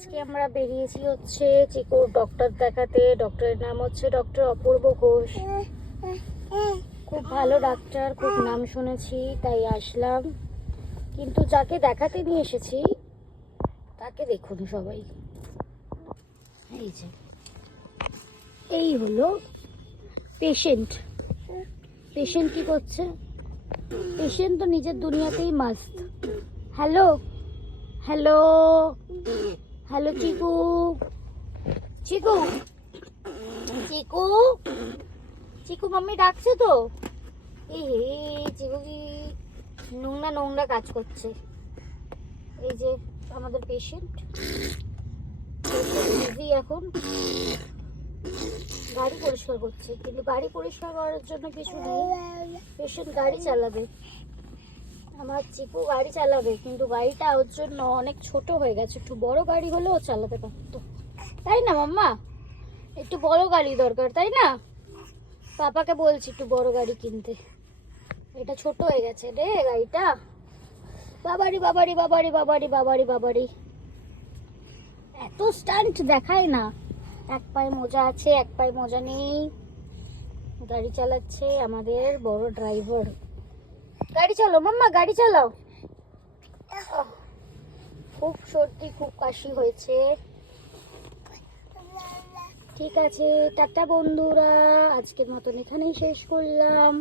আজকে আমরা বেরিয়েছি হচ্ছে চিকুর ডক্টর দেখাতে। ডক্টরের নাম হচ্ছে ডক্টর অপূর্ব ঘোষ। খুব ভালো ডাক্তার, খুব নাম শুনেছি তাই আসলাম। কিন্তু যাকে দেখাতে নিয়ে এসেছি তাকে দেখুন সবাই। এই যে এই হলো পেশেন্ট। পেশেন্ট কি করছে? পেশেন্ট তো নিজের দুনিয়াতেই মাস্ত। হ্যালো হ্যালো হ্যালো চিকু চিকু চিকু চিকু মাম্মি ডাকছে তো। এই হে চিকু কি নোংরা নোংরা কাজ করছে। এই যে আমাদের পেশেন্ট এখন গাড়ি পরিষ্কার করছে, কিন্তু গাড়ি পরিষ্কার করার জন্য কিছু নেই। পেশেন্ট গাড়ি চালাবে, আমার চিকু গাড়ি চালাবে, কিন্তু গাড়িটা ওর জন্য অনেক ছোট হয়ে গেছে। একটু বড় গাড়ি হলেও চালাতে পারতো, তাই না মাম্মা? একটু বড় গাড়ি দরকার, তাই না? পাপাকে বলছি একটু বড় গাড়ি কিনতে। এটা ছোট হয়ে গেছে রে গাড়িটা। বাবারি বাবারি বাবারি বাবারি বাবারি বাবারি, এত স্টান্ট দেখায় না। এক পায়ে মোজা আছে, এক পায়ে মোজা নেই। গাড়ি চালাচ্ছে আমাদের বড় ড্রাইভার। গাড়ি চালাও মাম্মা, গাড়ি চালাও। খুব সর্দি, খুব কাশি হয়েছে। ঠিক আছে, টাটা বন্ধুরা, আজকের মতন এখানেই শেষ করলাম।